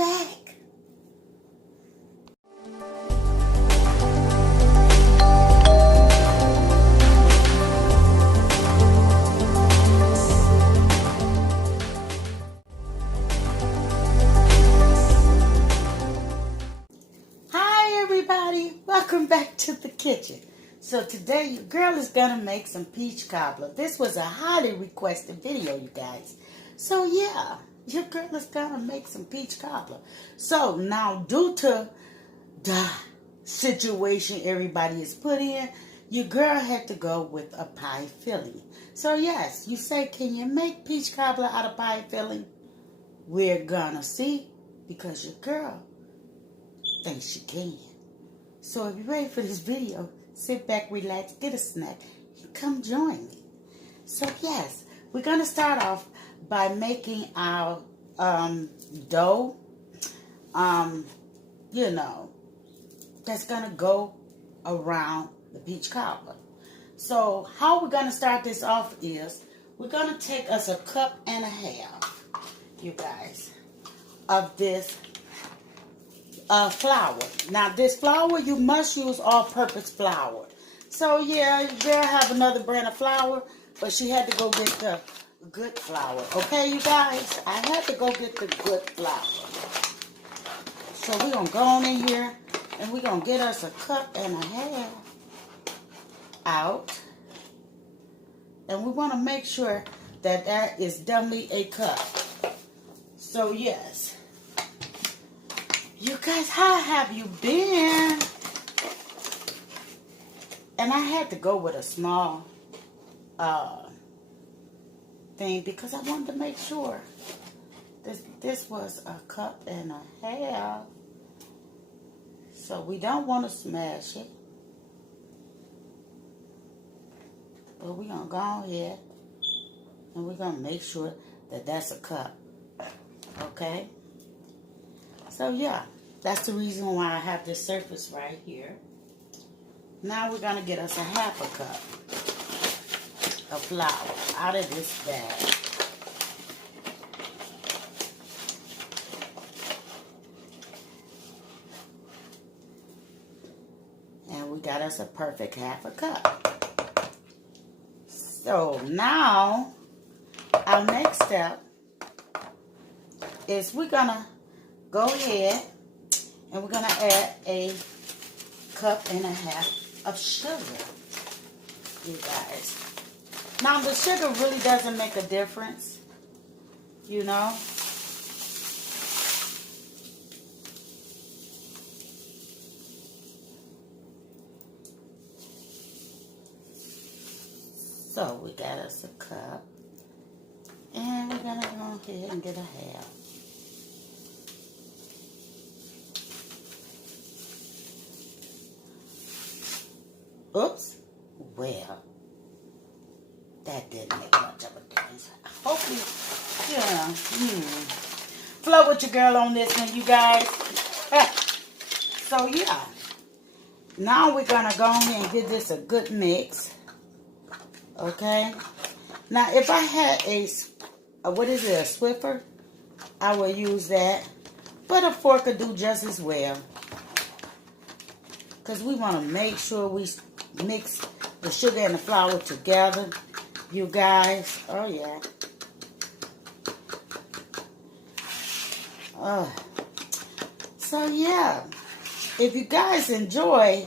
back. Hi everybody, welcome back to the kitchen. So today your girl is gonna make some peach cobbler. This was a highly requested video, you guys. So yeah, your girl is gonna make some peach cobbler. So now, due to the situation everybody is put in, your girl had to go with a pie filling. So yes, you say, can you make peach cobbler out of pie filling? We're gonna see, because your girl thinks she can. So if you're ready for this video, sit back, relax, get a snack, and come join me. So yes, we're gonna start off by making our dough, that's gonna go around the peach cobbler. So how we're gonna start this off is, we're gonna take us a cup and a half, you guys, of this flour. Now this flour, you must use all-purpose flour. So yeah, your girl have another brand of flour, but she had to go get the good flour. Okay, you guys? I had to go get the good flour. So we're going to go on in here, and we're going to get us a cup and a half out. And we want to make sure that that is doubly a cup. So yes. You guys, how have you been? And I had to go with a small thing because I wanted to make sure this was a cup and a half. So we don't want to smash it. But we're going to go ahead and we're going to make sure that that's a cup. Okay? So yeah, that's the reason why I have this surface right here. Now we're going to get us a half a cup of flour out of this bag. And we got us a perfect half a cup. So now, our next step is we're going to go ahead and we're going to add a cup and a half of sugar, you guys. Now the sugar really doesn't make a difference, you know. So we got us a cup, and we're gonna go ahead and get a half. Oops. Well, that didn't make much of a difference. Hopefully, flow with your girl on this one, you guys. So, yeah. Now we're going to go ahead and give this a good mix. Okay? Now, if I had a Swiffer, I would use that. But a fork would do just as well. Because we want to make sure we mix the sugar and the flour together, you guys. Oh yeah. So yeah, if you guys enjoy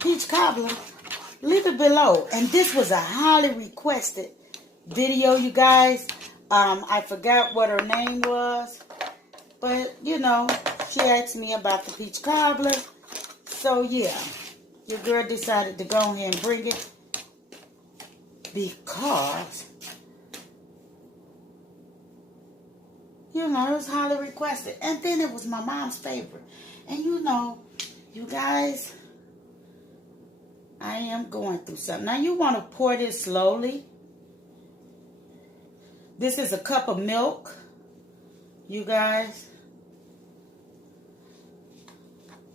peach cobbler, leave it below. And this was a highly requested video, you guys. I forgot what her name was, but you know, she asked me about the peach cobbler. So yeah, your girl decided to go ahead and bring it because, you know, it was highly requested. And then it was my mom's favorite. And you know, you guys, I am going through something. Now you want to pour this slowly. This is a cup of milk, you guys.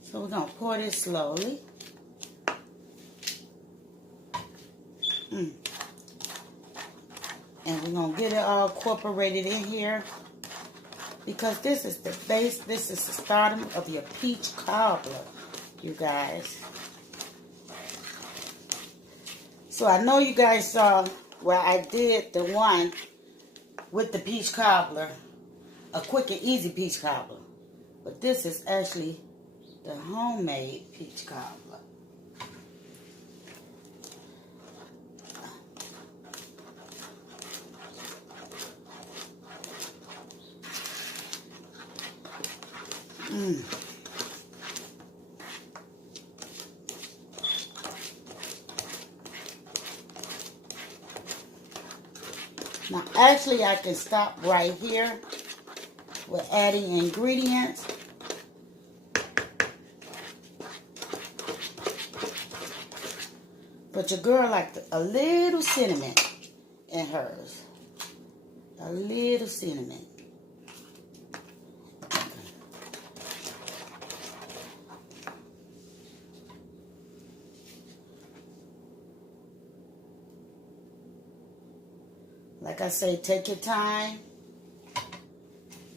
So we're going to pour this slowly. And we're going to get it all incorporated in here. because this is the base. This is the starting of your peach cobbler, you guys. So I know you guys saw where I did the one with the peach cobbler, a quick and easy peach cobbler. But this is actually the homemade peach cobbler. Now, actually, I can stop right here with adding ingredients. But your girl liked a little cinnamon in hers. A little cinnamon. Like I say, take your time.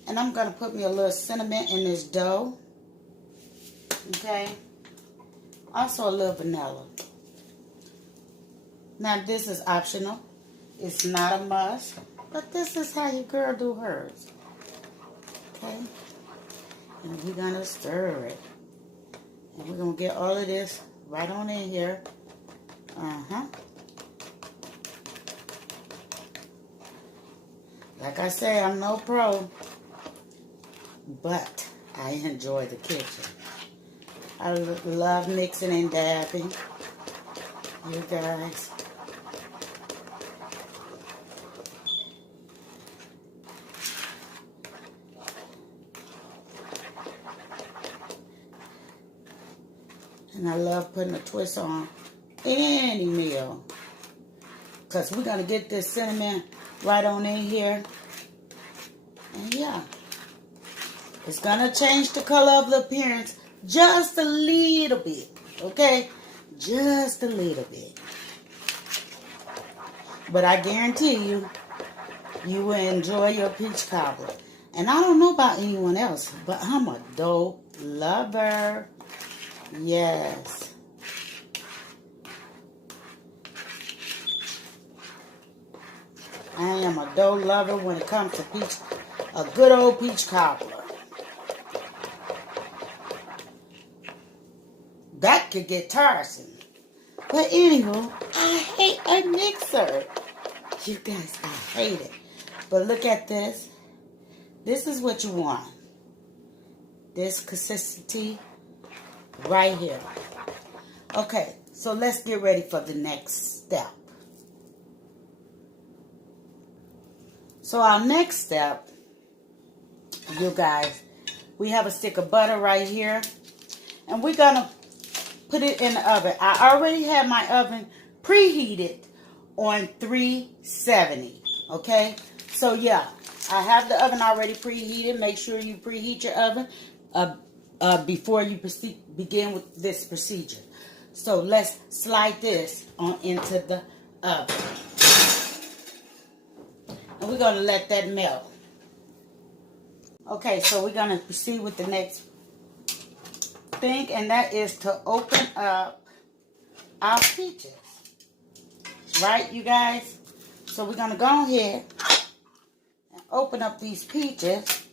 And I'm going to put me a little cinnamon in this dough. Okay. Also a little vanilla. Now this is optional. It's not a must. But this is how your girl do hers. Okay. And we're going to stir it. And we're going to get all of this right on in here. Like I say, I'm no pro, but I enjoy the kitchen. I love mixing and dabbing, you guys. And I love putting a twist on any meal, because we're going to get this cinnamon right on in here. And yeah, it's gonna change the color of the appearance just a little bit. Okay, just a little bit. But I guarantee you, you will enjoy your peach cobbler. And I don't know about anyone else, but I'm a dough lover. Yes. I am a dough lover when it comes to peach, a good old peach cobbler. That could get tiresome. But anywho, I hate a mixer. You guys, I hate it. But look at this. This is what you want. This consistency right here. Okay, so let's get ready for the next step. So our next step, you guys, we have a stick of butter right here. And we're going to put it in the oven. I already have my oven preheated on 370. Okay? So yeah, I have the oven already preheated. Make sure you preheat your oven before you begin with this procedure. So let's slide this on into the oven. And we're going to let that melt. Okay, so we're going to proceed with the next thing, and that is to open up our peaches. Right, you guys? So we're going to go ahead and open up these peaches,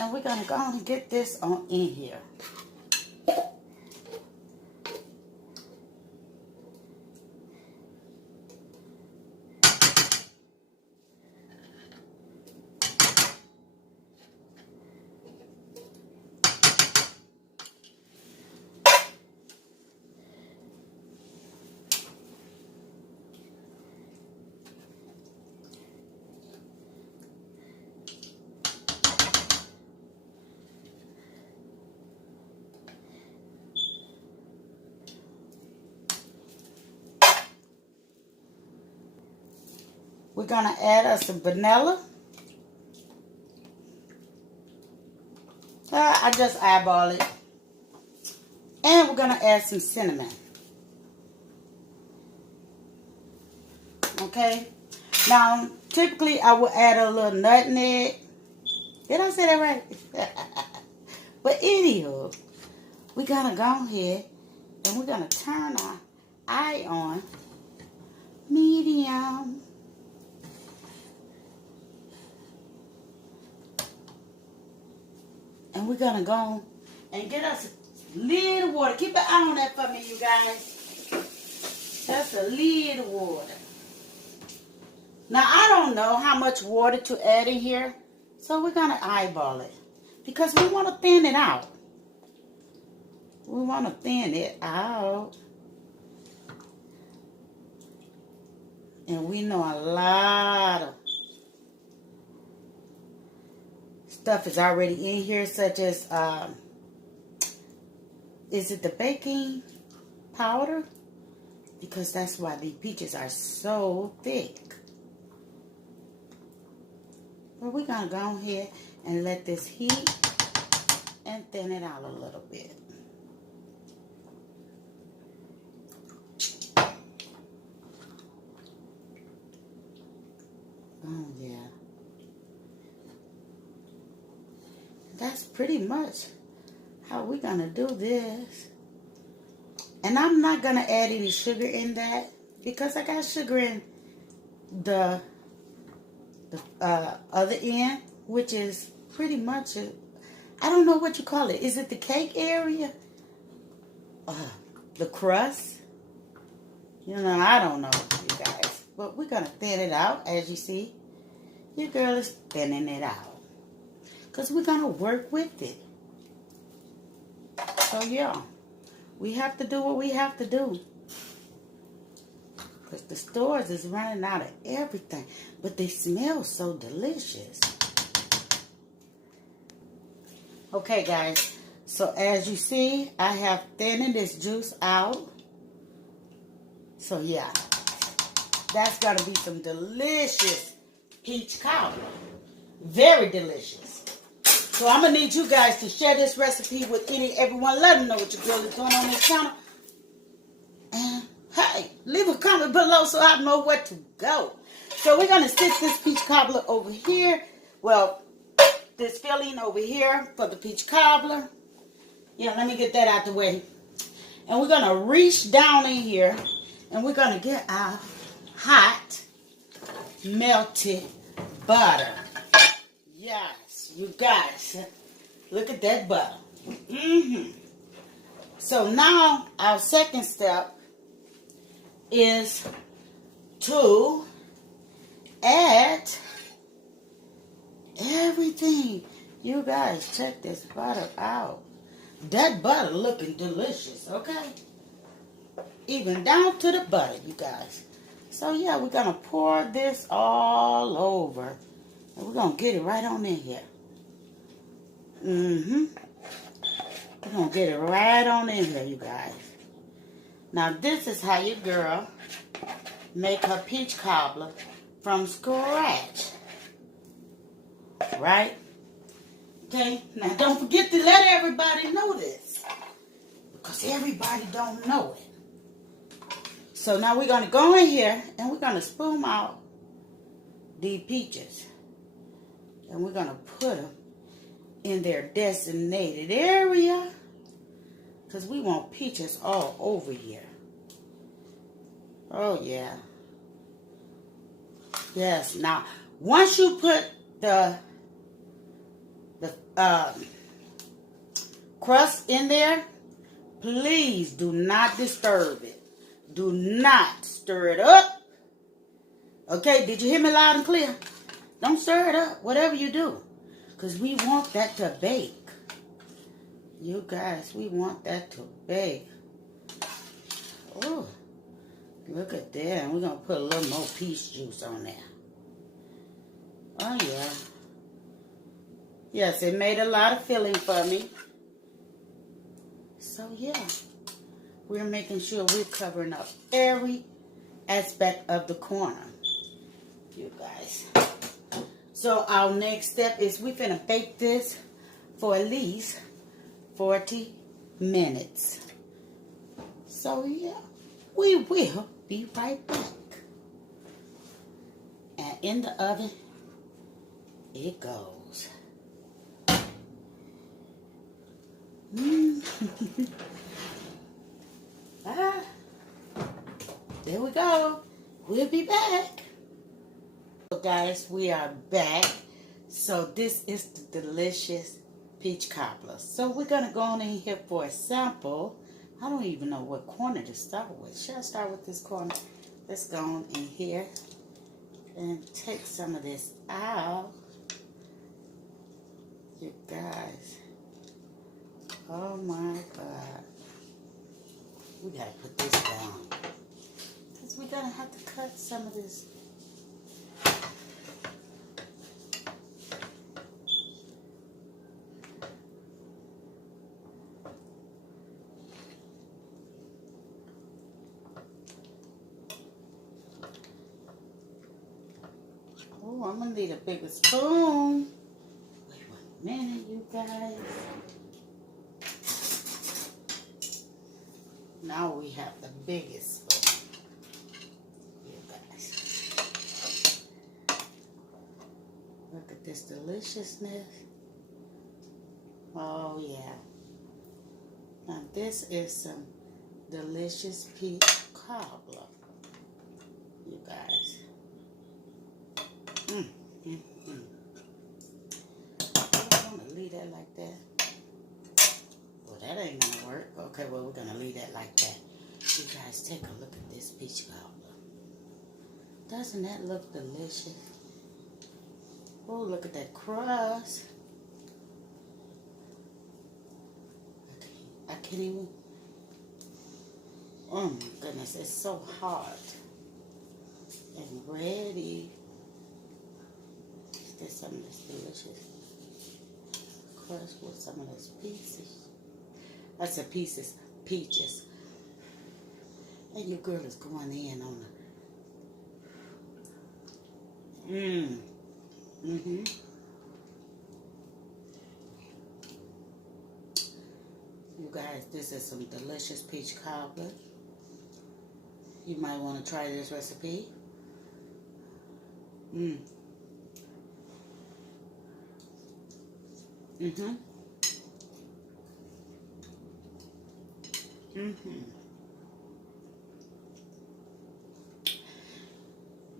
and we're going to go and get this on in here. We're going to add us some vanilla. I just eyeball it. And we're going to add some cinnamon. Okay. Now, typically I will add a little nutmeg. Did I say that right? But anywho, we're going to go ahead and we're going to turn our eye on medium. And we're going to go and get us a little water. Keep an eye on that for me, you guys. That's a little water. Now, I don't know how much water to add in here. So we're going to eyeball it. Because we want to thin it out. We want to thin it out. And we know a lot of stuff is already in here, such as, is it the baking powder? Because that's why the peaches are so thick. But we're going to go ahead and let this heat and thin it out a little bit. Oh, yeah. That's pretty much how we're going to do this. And I'm not going to add any sugar in that because I got sugar in the other end, which is pretty much, I don't know what you call it. Is it the cake area? The crust? You know, I don't know, you guys. But we're going to thin it out, as you see. Your girl is thinning it out. Because we're going to work with it. So, yeah. We have to do what we have to do. Because the stores is running out of everything. But they smell so delicious. Okay, guys. So, as you see, I have thinned this juice out. So, yeah. That's going to be some delicious peach cobbler. Very delicious. So, I'm going to need you guys to share this recipe with everyone. Let them know what your girl is doing on this channel. And, hey, leave a comment below so I know where to go. So, we're going to stick this peach cobbler over here. Well, this filling over here for the peach cobbler. Yeah, let me get that out the way. And we're going to reach down in here. And we're going to get our hot, melted butter. Yes, you guys. Look at that butter. So now, our second step is to add everything. You guys, check this butter out. That butter looking delicious, okay? Even down to the butter, you guys. So, yeah, we're going to pour this all over. And we're going to get it right on in here. We're going to get it right on in here, you guys. Now, this is how your girl make her peach cobbler from scratch. Right? Okay? Now, don't forget to let everybody know this. Because everybody don't know it. So now we're going to go in here and we're going to spoon out the peaches. And we're going to put them in their designated area. Because we want peaches all over here. Oh, yeah. Yes. Now, once you put the crust in there, please do not disturb it. Do not stir it up. Okay, did you hear me loud and clear? Don't stir it up, whatever you do. Because we want that to bake. You guys, we want that to bake. Oh, look at that. And we're going to put a little more peach juice on there. Oh, yeah. Yes, it made a lot of filling for me. So, yeah. We're making sure we're covering up every aspect of the corner. You guys. So our next step is we're going to bake this for at least 40 minutes. So yeah, we will be right back. And in the oven, it goes. Mm. Ah, there we go. We'll be back. So guys, we are back. So this is the delicious peach cobbler. So we're gonna go on in here for a sample. I don't even know what corner to start with. Should I start with this corner? Let's go on in here and take some of this out. You guys. Oh my God. We gotta put this down. Because we're gonna have to cut some of this. Oh, I'm gonna need a bigger spoon. Wait 1 minute, you guys. Now we have the biggest spoon. You guys. Look at this deliciousness. Oh yeah. Now this is some delicious peach cobbler. You guys. I'm gonna leave that like that. Well, that ain't gonna work. Okay, well, we're gonna leave that like that. You guys, take a look at this peach cobbler. Doesn't that look delicious? Oh, look at that crust. I can't even. Oh my goodness, it's so hard and ready. There's some of this delicious crust with some of those pieces. I said pieces, peaches. And your girl is going in on the You guys, this is some delicious peach cobbler. You might want to try this recipe.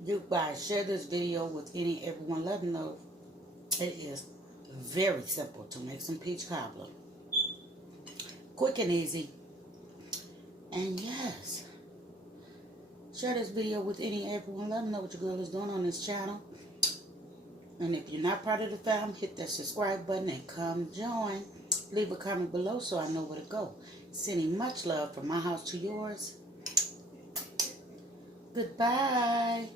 You guys, share this video with everyone. Let them know it is very simple to make some peach cobbler. Quick and easy. And yes, share this video with everyone. Let them know what your girl is doing on this channel. And if you're not part of the fam, hit that subscribe button and come join. Leave a comment below so I know where to go. Sending much love from my house to yours. Goodbye.